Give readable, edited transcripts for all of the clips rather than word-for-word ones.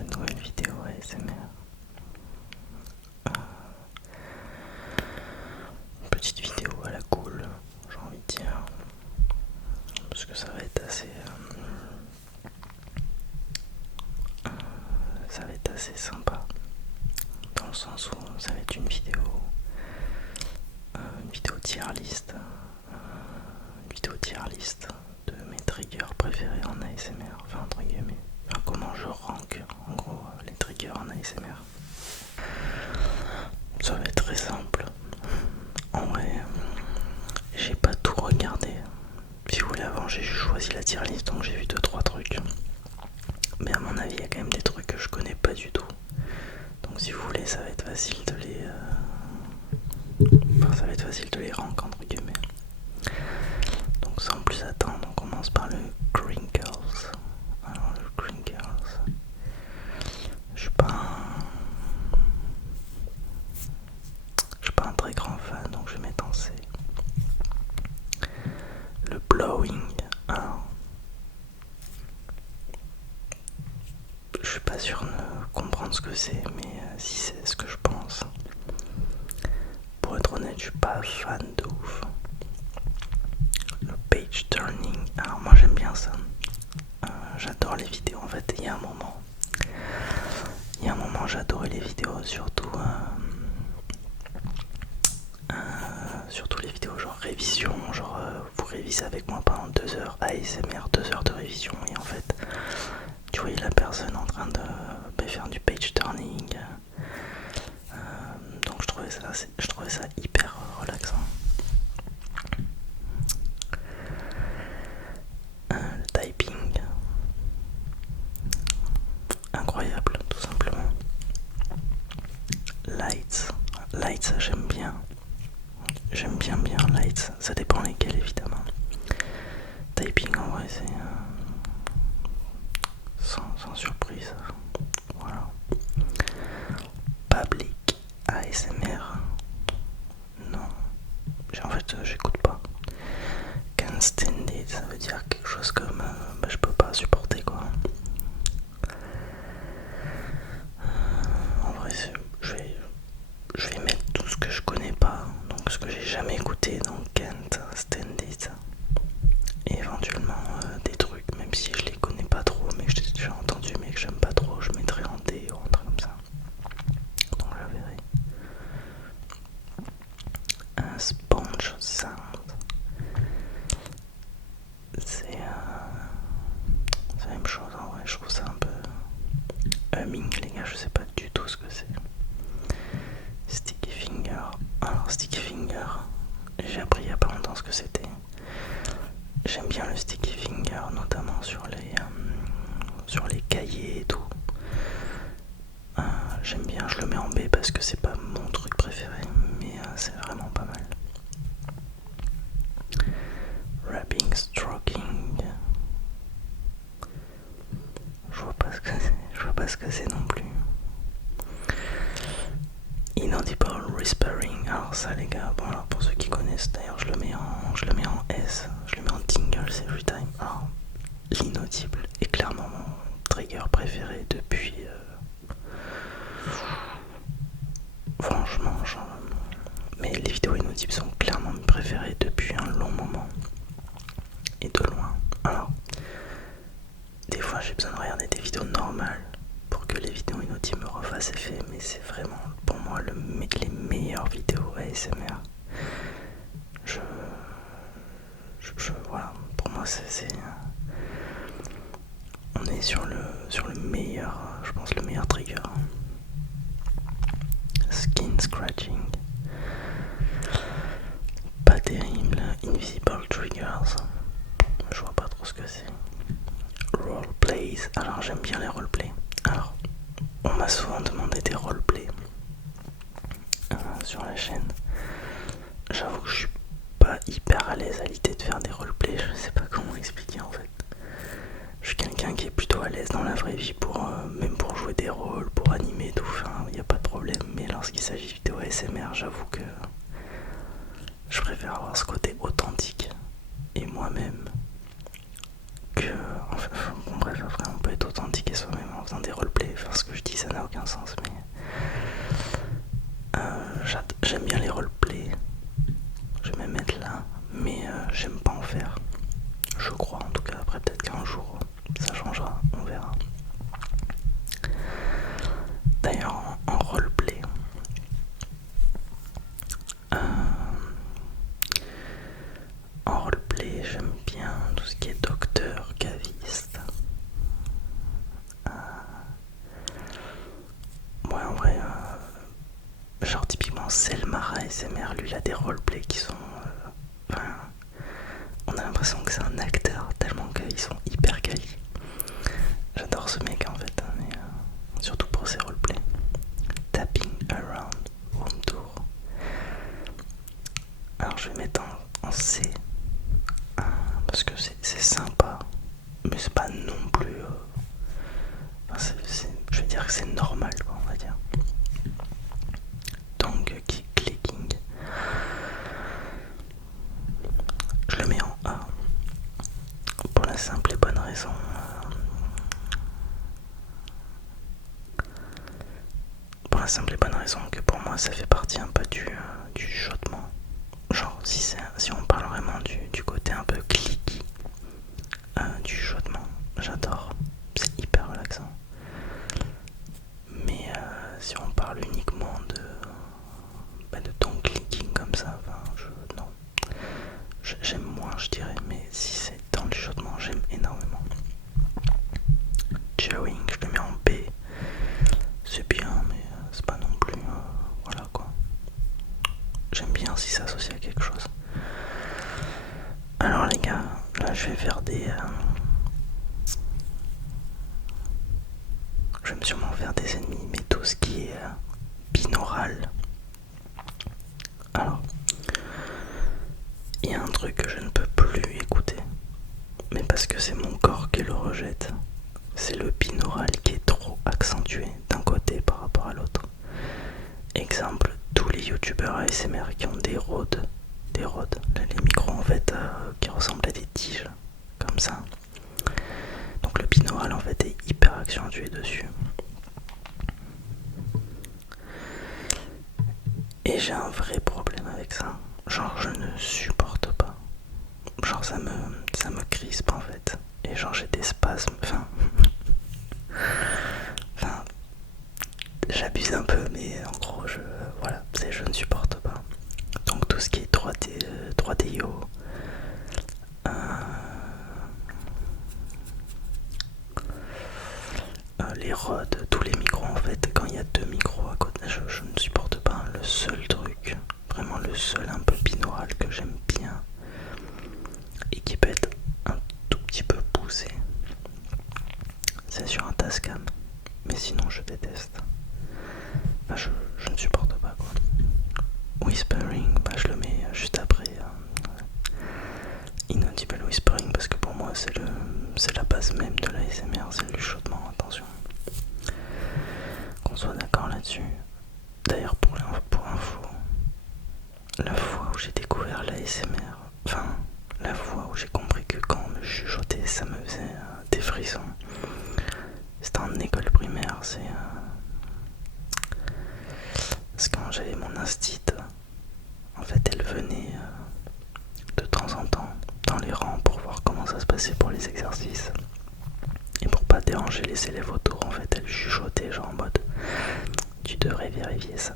cette nouvelle vidéo ASMR. Petite vidéo à la cool, j'ai envie de dire, parce que ça va être assez sympa, dans le sens où ça va être une vidéo tier list, de mes triggers préférés en ASMR, enfin entre guillemets, enfin comment je rank en gros les triggers en ASMR. Ça va être très simple. En vrai, j'ai pas tout regardé. Si vous voulez, avant j'ai juste choisi la tier list, donc j'ai vu 2-3 trucs. Mais à mon avis, il y a quand même des trucs que je connais pas du tout. Donc si vous voulez, ça va être facile de les... Enfin, ça va être facile de les rank entre guillemets. Donc sans plus attendre, on commence par le Crinkles. Alors le Crinkles, je suis pas un très grand fan, donc je vais mettre en C. Le Blowing, alors je suis pas sûr de comprendre ce que c'est, mais si c'est ce que je pense. Pour être honnête, je suis pas fan de ouf. Le Page Turning, alors moi j'aime bien ça. J'adore les vidéos en fait. Il y a un moment j'adorais les vidéos, surtout les vidéos genre révision, genre vous révisez avec moi pendant 2 heures ASMR, 2 heures de révision, et en fait tu voyais la personne en train de faire du page turning, donc je trouvais ça hyper relaxant. Le typing, incroyable tout simplement. Lights, j'aime bien Lights, ça dépend lesquels évidemment. Typing en vrai c'est sans surprise, voilà. Public ASMR, non, en fait j'écoute pas. Can't stand it, ça veut dire quelque chose comme je peux pas supporter quoi. En vrai je vais mettre tout ce que je connais pas, donc ce que j'ai jamais écouté, donc Can't stand it. Et éventuellement des trucs, même si je les connais pas trop, mais que j'ai déjà entendu mais que j'aime pas trop, je mettrai en D ou un truc comme ça. Donc je verrai. Un sponge sound. C'est la même chose en vrai, je trouve ça un peu humming les gars, je sais pas du tout ce que c'est. Sticky finger. Alors sticky finger, j'ai appris il y a pas longtemps ce que c'était. J'aime bien le sticky finger, notamment sur les cahiers et tout. J'aime bien, je le mets en B parce que c'est pas mon truc préféré, mais c'est vraiment pas mal. Wrapping, stroking. Je vois pas ce que c'est non plus. Inaudible whispering. Alors ça les gars, bon alors pour ceux qui connaissent, d'ailleurs je le mets en S, je le mets en tingles every time. Alors l'inaudible est clairement mon trigger préféré depuis franchement mais les vidéos inaudibles sont clairement mes préférées depuis un long moment et de loin. Alors des fois j'ai besoin de regarder des vidéos normales pour que les vidéos inaudibles me refassent effet, mais c'est vraiment pour moi les meilleures vidéos ASMR. Voilà, pour moi on est sur le meilleur, je pense le meilleur trigger. Skin scratching, pas terrible. Invisible triggers, je vois pas trop ce que c'est. Roleplays, alors j'aime bien les roleplays. Alors on m'a souvent demandé des roleplays sur la chaîne. J'avoue que je suis pas hyper à l'aise à l'idée de faire des roleplays, je sais pas comment expliquer en fait. Je suis quelqu'un qui est plutôt à l'aise dans la vraie vie même pour jouer des rôles, pour animer et tout, enfin y a pas de problème. Mais lorsqu'il s'agit de vidéos ASMR, j'avoue que je préfère avoir ce côté authentique et moi-même que... Enfin, bon bref, après on peut être authentique et soi-même en faisant des roleplays, enfin ce que je dis ça n'a aucun sens, mais j'aime bien les roleplays, je vais me mettre là, mais j'aime pas en faire, je crois en tout cas. Après peut-être qu'un jour ça changera, on verra. D'ailleurs en roleplay, j'aime bien tout ce qui est docteur, caviste. Ouais, en vrai, genre typiquement Selmar ASMR, lui il a des roleplays qui sont... enfin, on a l'impression que c'est un acteur tellement qu'ils sont hyper quali. J'adore ce mec en fait, hein, mais surtout pour ses roleplays. Tapping around, home tour. Alors je vais mettre en C, parce que c'est sympa, mais c'est pas non plus... enfin, je veux dire que c'est normal, quoi, on va dire. Donc clicking, je le mets en A pour la simple et bonne raison que pour moi ça fait partie un peu du chuchotement. Genre si on parle vraiment du côté un peu clicky du chuchotement, j'adore, c'est hyper relaxant. Mais si on parle uniquement de ton clicking comme ça, non, j'aime moins, je dirais, mais si c'est dans le chuchotement, j'aime énormément. Chewing, je le mets en B, c'est bien, mais c'est pas non plus, voilà quoi. J'aime bien si c'est associé à quelque chose. Alors les gars, là je vais faire je vais me sûrement faire des ennemis, mais tout ce qui est binaural. Alors, il y a un truc que je ne peux plus écouter, mais parce que c'est mon corps qui le rejette. C'est le binaural qui est trop accentué d'un côté par rapport à l'autre. Exemple, tous les youtubeurs ASMR qui ont des Rhodes, les micros en fait qui ressemblent à des tiges, comme ça. Donc le binaural en fait est hyper accentué dessus. Et j'ai un vrai problème avec ça. Genre je ne supporte pas. Genre ça me crispe en fait. Et genre j'ai des spasmes. Enfin j'abuse un peu, mais en gros voilà, je ne supporte pas. Donc tout ce qui est 3DO, les Rhodes, tous les micros en fait, quand il y a deux micros à côté, je ne supporte pas. Le seul truc, vraiment le seul un peu binaural que j'aime bien et qui peut être un tout petit peu poussé, c'est sur un Tascam, mais sinon je déteste. Je ne supporte pas quoi. Whispering, je le mets juste après Inaudible Whispering, parce que pour moi c'est la base même de l'ASMR, c'est le chuchotement, attention. Qu'on soit d'accord là-dessus. D'ailleurs pour info, la fois où j'ai découvert l'ASMR, enfin la fois où j'ai compris que quand on me chuchotait ça me faisait des frissons, c'était en école primaire. C'est quand j'avais mon instit, en fait elle venait de temps en temps dans les rangs pour voir comment ça se passait pour les exercices. Et pour pas déranger les élèves autour, en fait elle chuchotait genre en mode tu devrais vérifier ça.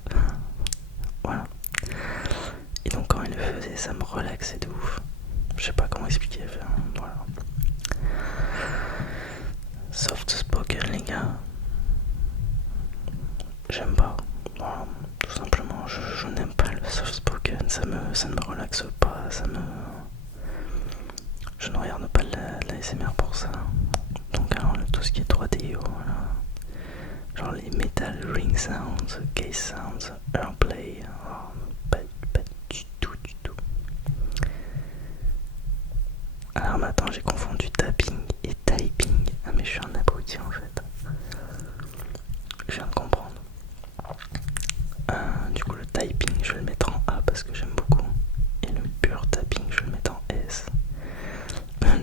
Voilà. Et donc quand elle le faisait, ça me relaxait de ouf. Je sais pas comment expliquer, voilà. Soft spoken les gars, j'aime pas. Voilà, tout simplement, je n'aime pas le soft spoken, ça ne me relaxe pas, je ne regarde pas l'ASMR pour ça. Donc alors tout ce qui est 3D, voilà. Genre les metal ring sounds, case sounds, airplay, pas du tout. Alors maintenant j'ai confondu tapping et typing. Ah mais je suis un abruti en fait. Je viens de comprendre. Du coup le typing je vais le mettre en A parce que j'aime beaucoup. Et le pur tapping je vais le mettre en S.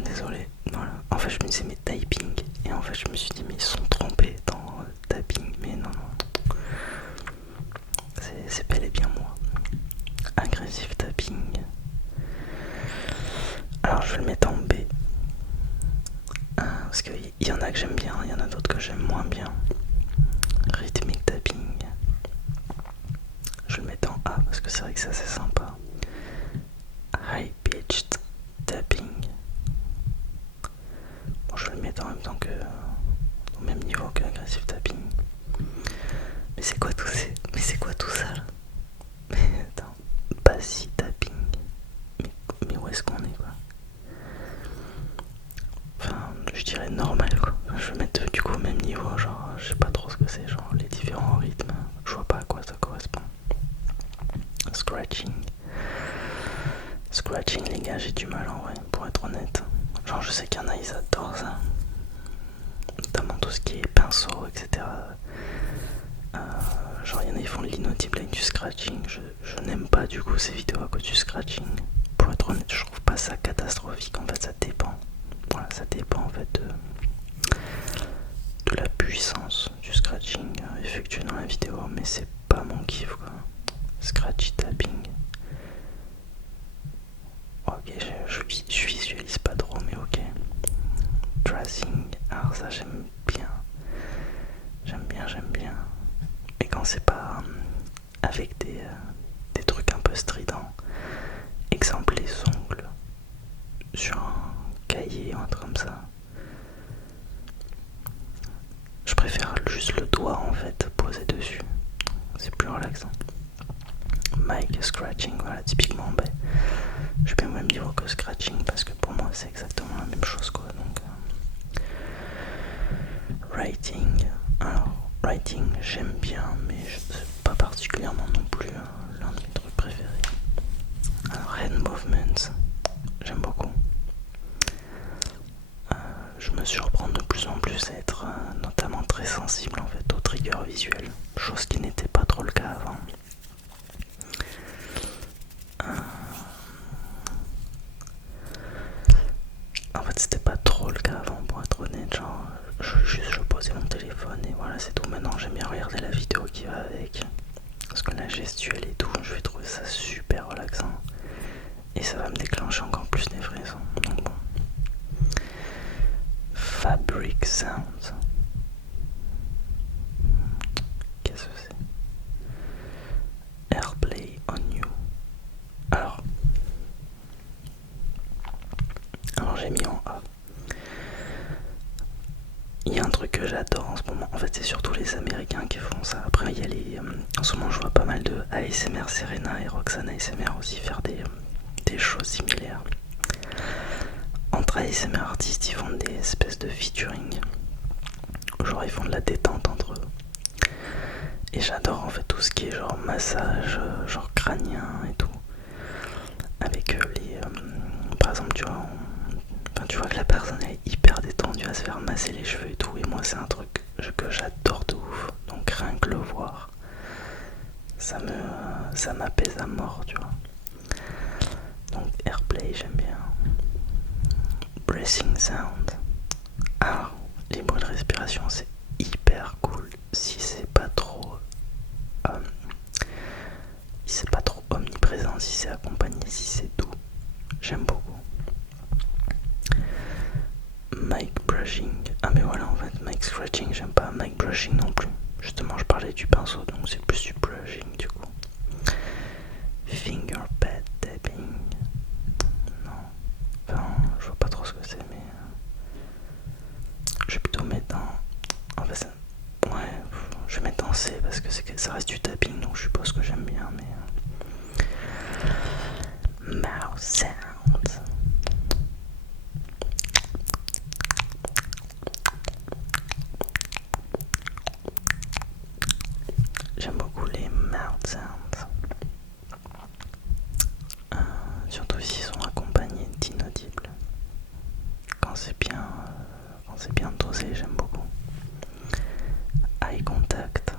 Désolé, voilà. En fait je me disais mais typing. Et en fait je me suis dit mais ils sont trompés dans parce qu'il y en a que j'aime bien, il y en a d'autres que j'aime moins bien. Rhythmic tapping. Je le mets en A parce que c'est vrai que c'est assez sympa. High pitched tapping. Bon, je vais le mettre en même temps que au même niveau que aggressive tapping. Mais c'est quoi tout ça là? Mais attends, bassy tapping. Mais où est-ce qu'on est quoi? Enfin, je dirais normal quoi. Je vais mettre du coup au même niveau, genre je sais pas trop ce que c'est, genre les différents rythmes. Je vois pas à quoi ça correspond. Scratching. Scratching les gars, j'ai du mal en vrai, pour être honnête. Genre je sais qu'il y en a, ils adorent ça. Notamment tout ce qui est pinceau, etc. Genre il y en a, ils font de l'inaudible avec du scratching. Je n'aime pas du coup ces vidéos à cause du scratching. Pour être honnête, je trouve pas ça catastrophique, en fait ça dépend. Voilà, ça dépend en fait de la puissance du scratching effectué dans la vidéo, mais c'est pas mon kiff quoi. Scratchy tapping. Ok, je visualise pas trop, mais ok. Tracing, alors ça j'aime bien. J'aime bien. Et quand c'est pas avec des trucs un peu stridents, exemple les ongles sur un cahier ou un truc comme ça, je préfère juste le doigt en fait posé dessus, c'est plus relaxant. Mic scratching, voilà, typiquement je suis bien au même niveau que scratching parce que pour moi c'est exactement la même chose quoi. Donc writing, alors writing j'aime bien, mais c'est pas particulièrement non plus l'un de mes trucs préférés. Alors hand movements, j'aime beaucoup. Je me surprends de plus en plus à être notamment très sensible en fait aux triggers visuels, chose qui n'était pas trop le cas avant. En fait c'était pas trop le cas avant pour être honnête, genre je posais mon téléphone et voilà c'est tout. Maintenant j'aime bien regarder la vidéo qui va avec, parce que la gestuelle et tout, je vais trouver ça super relaxant et ça va me déclencher encore plus des frissons. Donc bon. Fabric sounds. Qu'est-ce que c'est? Airplay on you. Alors j'ai mis en A. Il y a un truc que j'adore en ce moment, en fait c'est surtout les Américains qui font ça. Après il y a les... en ce moment je vois pas mal de ASMR Serena et Roxane ASMR aussi faire des choses similaires. Entre ASMR artistes ils font des espèces de featuring. Genre ils font de la détente entre eux. Et j'adore en fait tout ce qui est genre massage, genre crânien et tout. Avec les... par exemple tu vois... tu vois que la personne est hyper détendue à se faire masser les cheveux et tout, et moi c'est un truc que j'adore de ouf, donc rien que le voir ça m'apaise à mort, tu vois. Donc airplay j'aime bien. Breathing sound, alors les bruits de respiration c'est hyper cool si c'est pas trop omniprésent, si c'est accompagné, si c'est doux, j'aime beaucoup. Mic brushing, ah mais voilà en fait mic scratching j'aime pas, mic brushing non plus. Justement je parlais du pinceau donc c'est plus du brushing du coup. Finger pad tapping, non, enfin je vois pas trop ce que c'est mais je vais plutôt mettre en fait ouais je vais mettre en C parce que ça reste du tapping donc je suppose que j'aime bien, mais mouth sounds. J'aime beaucoup les mouth sounds, surtout s'ils sont accompagnés d'inaudibles. Quand c'est bien dosé, j'aime beaucoup. Eye contact.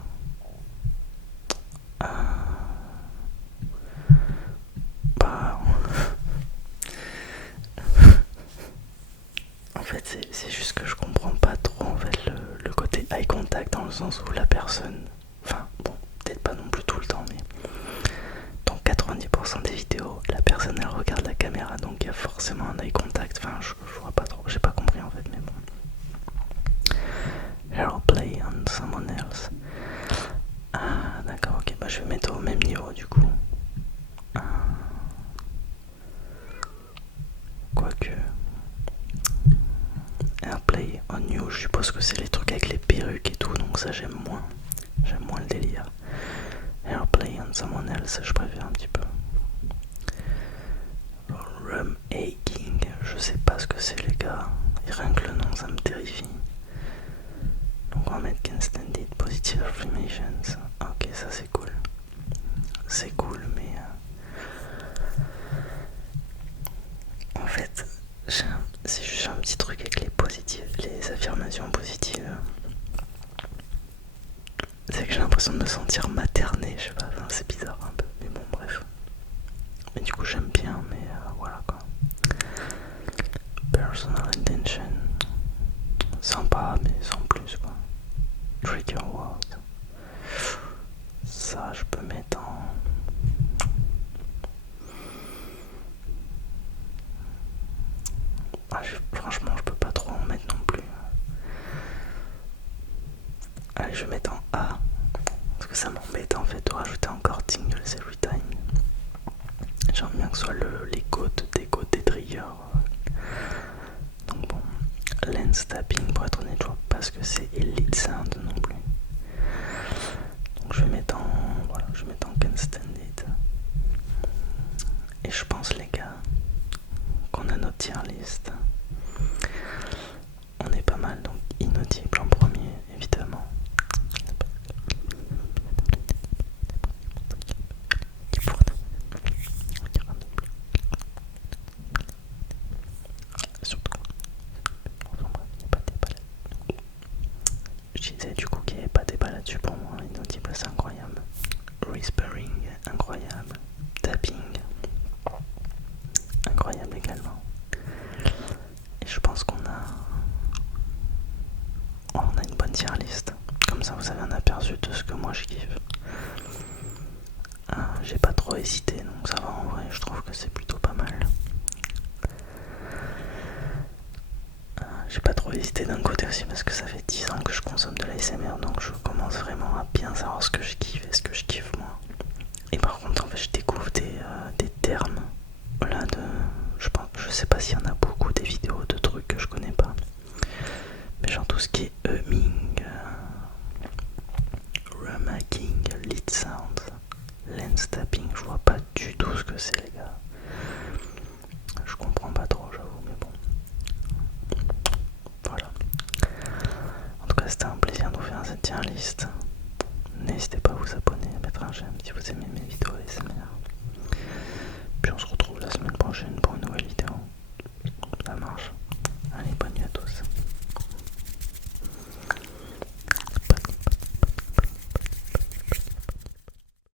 En fait c'est juste que je comprends pas trop en fait le côté eye contact, dans le sens où la personne, enfin bon peut-être pas non plus tout le temps, mais dans 90% des vidéos la personne elle regarde la caméra donc il y a forcément un eye contact. Enfin je vois pas trop, j'ai pas compris en fait, mais bon. Airplay on You, je suppose que c'est les trucs avec les perruques et tout, donc ça j'aime moins. J'aime moins le délire. Airplay on Someone Else, je préfère un petit peu. Rum Aching, je sais pas ce que c'est les gars. Et rien que le nom, ça me terrifie. Donc on va mettre Can't Stand It, Positive Affirmations. Ok, ça c'est cool. C'est cool, mais en fait, c'est juste un petit truc avec les affirmations positives. C'est que j'ai l'impression de me sentir materné, je sais pas, enfin, c'est bizarre un peu, mais bon, bref. Mais du coup, j'aime bien, mais voilà quoi. Personal Intention, sympa, mais sans plus quoi. Trigger Word, ça je peux mettre en. Franchement, je peux pas trop en mettre non plus. Allez, je vais mettre en A. Parce que ça m'embête en fait de rajouter encore Tingles Every Time. J'aimerais bien que ce soit les côtes des triggers. Donc bon, lens tapping pour être honnête, je vois pas ce que c'est, et lead sound non plus. Donc je vais mettre en Can't Stand It. Et je pense les gars qu'on a notre tier list. On est pas mal, donc Inaudible en premier évidemment. Surtout, je disais du coup qu'il n'y avait pas de débat là-dessus pour moi. Inaudible, c'est incroyable. Whispering, incroyable. Tapping, incroyable également. Et je pense qu'on a une bonne tier list. Comme ça vous avez un aperçu de ce que moi je kiffe. J'ai pas trop hésité, donc ça va en vrai, je trouve que c'est plutôt pas mal. J'ai pas trop hésité d'un côté aussi parce que ça fait 10 ans que je consomme de l'ASMR, donc je commence vraiment à bien savoir ce que je kiffe et ce que je kiffe moi. Et par contre en fait je découvre des termes. Voilà, je sais pas s'il y en a beaucoup des vidéos de trucs que je connais pas. Mais genre tout ce qui est humming, rumhacking, lead sound, lens tapping, je vois pas du tout ce que c'est les gars. Je comprends pas trop j'avoue, mais bon. Voilà. En tout cas c'était un plaisir de vous faire cette tier list. N'hésitez pas à vous abonner, à mettre un j'aime si vous aimez mes vidéos ASMR. Puis on se retrouve la semaine prochaine pour une nouvelle vidéo.